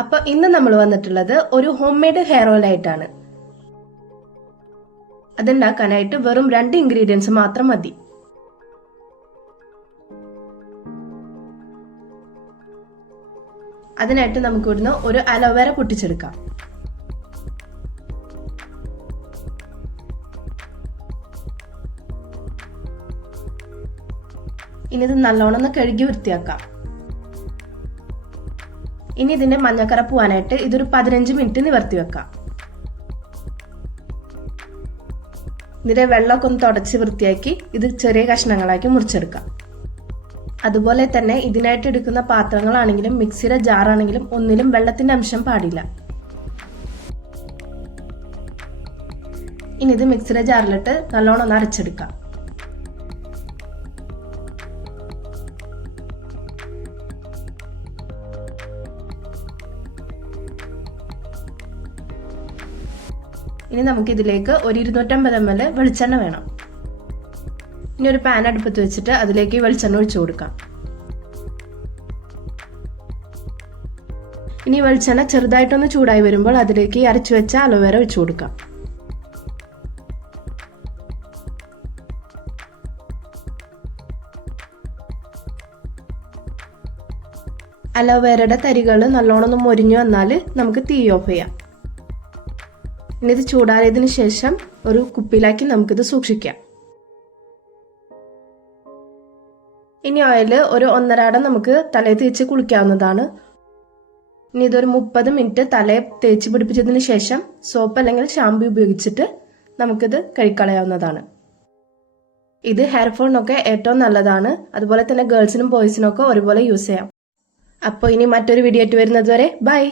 അപ്പൊ ഇന്ന് നമ്മൾ വന്നിട്ടുള്ളത് ഒരു ഹോം മെയ്ഡ് ഹെയർ ഓയിൽ ആയിട്ടാണ്. അതുണ്ടാക്കാനായിട്ട് വെറും 2 ഇൻഗ്രീഡിയൻസ് മാത്രം മതി. അതിനായിട്ട് നമുക്ക് ഇവിടുന്ന് ഒരു അലോവേര പൊട്ടിച്ചെടുക്കാം. ഇനി ഇത് നല്ലോണം ഒന്ന് കഴുകി വൃത്തിയാക്കാം. ഇനി ഇതിന്റെ മഞ്ഞക്കറ പോവാനായിട്ട് ഇതൊരു 15 മിനിറ്റ് നിവർത്തി വെക്കാം. ഇതിന്റെ വെള്ളമൊക്കെ ഒന്ന് തുടച്ച് വൃത്തിയാക്കി ഇത് ചെറിയ കഷ്ണങ്ങളാക്കി മുറിച്ചെടുക്കാം. അതുപോലെ തന്നെ ഇതിനായിട്ട് എടുക്കുന്ന പാത്രങ്ങളാണെങ്കിലും മിക്സിയുടെ ജാറാണെങ്കിലും ഒന്നിലും വെള്ളത്തിന്റെ അംശം പാടില്ല. ഇനി ഇത് മിക്സിയുടെ ജാറിലിട്ട് നല്ലോണം ഒന്ന് അരച്ചെടുക്കാം. ഇനി നമുക്ക് ഇതിലേക്ക് ഒരു 250 ml വെളിച്ചെണ്ണ വേണം. ഇനി ഒരു പാൻ അടുപ്പത്ത് വെച്ചിട്ട് അതിലേക്ക് വെളിച്ചെണ്ണ ഒഴിച്ചു കൊടുക്കാം. ഇനി വെളിച്ചെണ്ണ ചെറുതായിട്ടൊന്ന് ചൂടായി വരുമ്പോൾ അതിലേക്ക് അരച്ചു വെച്ച അലോവേര ഒഴിച്ചു കൊടുക്കാം. അലോവേരയുടെ തരികൾ നല്ലോണം ഒന്ന് മൊരിഞ്ഞു വന്നാൽ നമുക്ക് തീ ഓഫ് ചെയ്യാം. ഇനി ഇത് ചൂടാറിയതിന് ശേഷം ഒരു കുപ്പിയിലാക്കി നമുക്കിത് സൂക്ഷിക്കാം. ഇനി ഓയിൽ ഒരു 1.5 നമുക്ക് തലയിൽ തേച്ച് കുളിക്കാവുന്നതാണ്. ഇനി ഇതൊരു 30 മിനിറ്റ് തലയെ തേച്ച് പിടിപ്പിച്ചതിന് ശേഷം സോപ്പ് അല്ലെങ്കിൽ ഷാമ്പു ഉപയോഗിച്ചിട്ട് നമുക്കിത് കഴുകിക്കളയാവുന്നതാണ്. ഇത് ഹെയർ ഫോളിനൊക്കെ ഏറ്റവും നല്ലതാണ്. അതുപോലെ തന്നെ ഗേൾസിനും ബോയ്സിനും ഒക്കെ ഒരുപോലെ യൂസ് ചെയ്യാം. അപ്പോൾ ഇനി മറ്റൊരു വീഡിയോ ആയിട്ട് വരുന്നത് വരെ ബൈ.